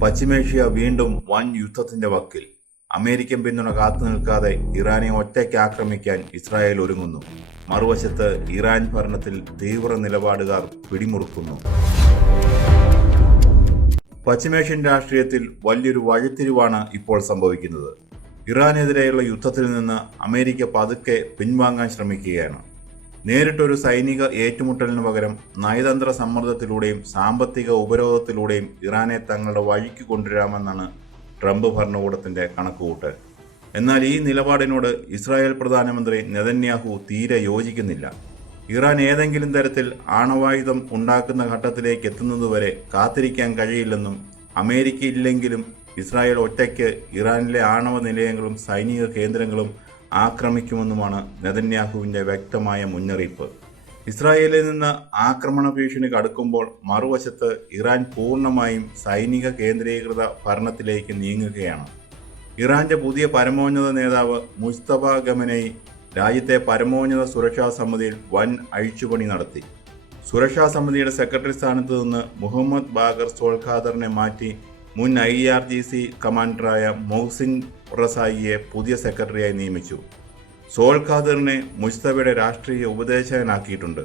പശ്ചിമേഷ്യ വീണ്ടും വൻ യുദ്ധത്തിന്റെ വക്കിൽ. അമേരിക്കൻ പിന്തുണ കാത്തുനിൽക്കാതെ ഇറാനെ ഒറ്റയ്ക്ക് ആക്രമിക്കാൻ ഇസ്രായേൽ ഒരുങ്ങുന്നു. മറുവശത്ത് ഇറാൻ ഭരണത്തിൽ തീവ്ര നിലപാടുകാർ പിടിമുറുക്കുന്നു. പശ്ചിമേഷ്യൻ രാഷ്ട്രീയത്തിൽ വലിയൊരു വഴിത്തിരിവാണ് ഇപ്പോൾ സംഭവിക്കുന്നത്. ഇറാനെതിരെയുള്ള യുദ്ധത്തിൽ നിന്ന് അമേരിക്ക പതുക്കെ പിൻവാങ്ങാൻ ശ്രമിക്കുകയാണ്. നേരിട്ടൊരു സൈനിക ഏറ്റുമുട്ടലിന് പകരം നയതന്ത്ര സമ്മർദ്ദത്തിലൂടെയും സാമ്പത്തിക ഉപരോധത്തിലൂടെയും ഇറാനെ തങ്ങളുടെ വഴിക്ക് കൊണ്ടുവരാമെന്നാണ് ട്രംപ് ഭരണകൂടത്തിന്റെ കണക്കുകൂട്ടൽ. എന്നാൽ ഈ നിലപാടിനോട് ഇസ്രായേൽ പ്രധാനമന്ത്രി നെതന്യാഹു തീരെ യോജിക്കുന്നില്ല. ഇറാൻ ഏതെങ്കിലും തരത്തിൽ ആണവായുധം ഉണ്ടാക്കുന്ന ഘട്ടത്തിലേക്ക് എത്തുന്നതുവരെ കാത്തിരിക്കാൻ കഴിയില്ലെന്നും അമേരിക്ക ഇല്ലെങ്കിലും ഇസ്രായേൽ ഒറ്റയ്ക്ക് ഇറാനിലെ ആണവ നിലയങ്ങളും സൈനിക കേന്ദ്രങ്ങളും ആക്രമിക്കുമെന്നുമാണ് നെതന്യാഹുവിന്റെ വ്യക്തമായ മുന്നറിയിപ്പ്. ഇസ്രായേലിൽ നിന്ന് ആക്രമണ ഭീഷണി കടുക്കുമ്പോൾ മറുവശത്ത് ഇറാൻ പൂർണ്ണമായും സൈനിക കേന്ദ്രീകൃത ഭരണത്തിലേക്ക് നീങ്ങുകയാണ്. ഇറാന്റെ പുതിയ പരമോന്നത നേതാവ് മുസ്തഫ ഖമനേയി രാജ്യത്തെ പരമോന്നത സുരക്ഷാ സമിതിയിൽ വൻ അഴിച്ചുപണി നടത്തി. സുരക്ഷാ സമിതിയുടെ സെക്രട്ടറി സ്ഥാനത്ത് നിന്ന് മുഹമ്മദ് ബാഗർ സോൾഖാദറിനെ മാറ്റി മുൻ IRGC കമാൻഡറായ മൊഹ്സിൻ റസായിയെ പുതിയ സെക്രട്ടറിയായി നിയമിച്ചു. സോൾഖാദറിനെ മുസ്തഫയുടെ രാഷ്ട്രീയ ഉപദേശകനാക്കിയിട്ടുണ്ട്.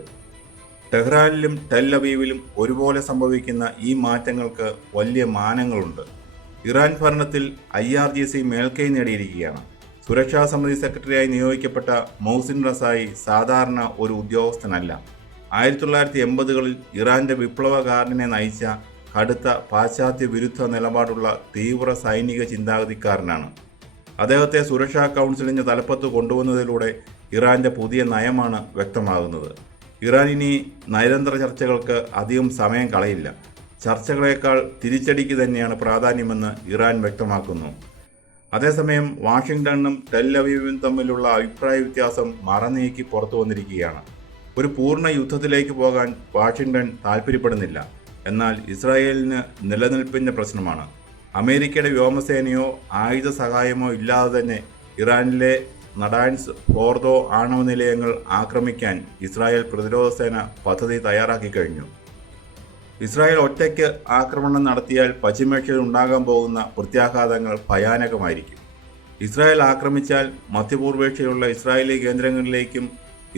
ടെഹ്റാനിലും ടെൽ അവീവിലും ഒരുപോലെ സംഭവിക്കുന്ന ഈ മാറ്റങ്ങൾക്ക് വലിയ മാനങ്ങളുണ്ട്. ഇറാൻ ഭരണത്തിൽ IRGC മേൽക്കൈ നേടിയിരിക്കുകയാണ്. സുരക്ഷാ സമിതി സെക്രട്ടറിയായി നിയോഗിക്കപ്പെട്ട മൊഹ്സിൻ റസായി സാധാരണ ഒരു ഉദ്യോഗസ്ഥനല്ല. 1980കളിൽ ഇറാന്റെ വിപ്ലവകാരനെ നയിച്ച കടുത്ത പാശ്ചാത്യ വിരുദ്ധ നിലപാടുള്ള തീവ്ര സൈനിക ചിന്താഗതിക്കാരനാണ്. അദ്ദേഹത്തെ സുരക്ഷാ കൗൺസിലിന്റെ തലപ്പത്ത് കൊണ്ടുവന്നതിലൂടെ ഇറാന്റെ പുതിയ നയമാണ് വ്യക്തമാകുന്നത്. ഇറാൻ ഇനി നയതന്ത്ര ചർച്ചകൾക്ക് അധികം സമയം കളയില്ല. ചർച്ചകളേക്കാൾ തിരിച്ചടിക്ക് തന്നെയാണ് പ്രാധാന്യമെന്ന് ഇറാൻ വ്യക്തമാക്കുന്നു. അതേസമയം വാഷിംഗ്ടണും ടെൽ അവീവും തമ്മിലുള്ള അഭിപ്രായ വ്യത്യാസം മറനീക്കി പുറത്തു വന്നിരിക്കുകയാണ്. ഒരു പൂർണ്ണ യുദ്ധത്തിലേക്ക് പോകാൻ വാഷിംഗ്ടൺ താൽപ്പര്യപ്പെടുന്നില്ല. എന്നാൽ ഇസ്രായേലിന് നിലനിൽപ്പിന്റെ പ്രശ്നമാണ്. അമേരിക്കയുടെ വ്യോമസേനയോ ആയുധ സഹായമോ ഇല്ലാതെ തന്നെ ഇറാനിലെ നടാൻസ്, ഫോർദോ ആണവ നിലയങ്ങൾ ആക്രമിക്കാൻ ഇസ്രായേൽ പ്രതിരോധ സേന പദ്ധതി തയ്യാറാക്കി കഴിഞ്ഞു. ഇസ്രായേൽ ഒറ്റയ്ക്ക് ആക്രമണം നടത്തിയാൽ പശ്ചിമേഷ്യയിൽ ഉണ്ടാകാൻ പോകുന്ന പ്രത്യാഘാതങ്ങൾ ഭയാനകമായിരിക്കും. ഇസ്രായേൽ ആക്രമിച്ചാൽ മധ്യപൂർവേഷ്യയിലുള്ള ഇസ്രായേലി കേന്ദ്രങ്ങളിലേക്കും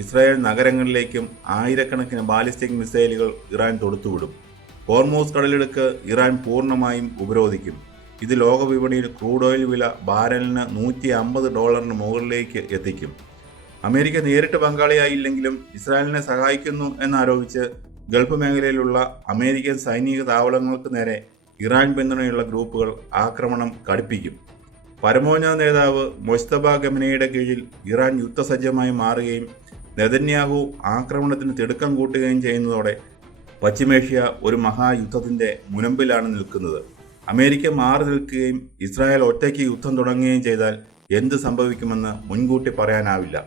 ഇസ്രായേൽ നഗരങ്ങളിലേക്കും ആയിരക്കണക്കിന് ബാലിസ്റ്റിക് മിസൈലുകൾ ഇറാൻ തൊടുത്തുവിടും. ഹോർമൂസ് കടലിടുക്ക് ഇറാൻ പൂർണ്ണമായും ഉപരോധിക്കും. ഇത് ലോകവിപണിയിൽ ക്രൂഡ് ഓയിൽ വില ബാരലിന് $150 മുകളിലേക്ക് എത്തിക്കും. അമേരിക്ക നേരിട്ട് പങ്കാളിയായില്ലെങ്കിലും ഇസ്രായേലിനെ സഹായിക്കുന്നു എന്നാരോപിച്ച് ഗൾഫ് മേഖലയിലുള്ള അമേരിക്കൻ സൈനിക താവളങ്ങൾക്ക് നേരെ ഇറാൻ പിന്തുണയുള്ള ഗ്രൂപ്പുകൾ ആക്രമണം കടുപ്പിക്കും. പരമോന്നത നേതാവ് മുസ്തഫ ഖമനേയിയുടെ കീഴിൽ ഇറാൻ യുദ്ധസജ്ജമായി മാറുകയും നെതന്യാഹു ആക്രമണത്തിന് തിടുക്കം കൂട്ടുകയും ചെയ്യുന്നതോടെ പശ്ചിമേഷ്യ ഒരു മഹായുദ്ധത്തിന്റെ മുനമ്പിലാണ് നിൽക്കുന്നത്. അമേരിക്ക മാറി നിൽക്കുകയും ഇസ്രായേൽ ഒറ്റയ്ക്ക് യുദ്ധം തുടങ്ങുകയും ചെയ്താൽ എന്ത് സംഭവിക്കുമെന്ന് മുൻകൂട്ടി പറയാനാവില്ല.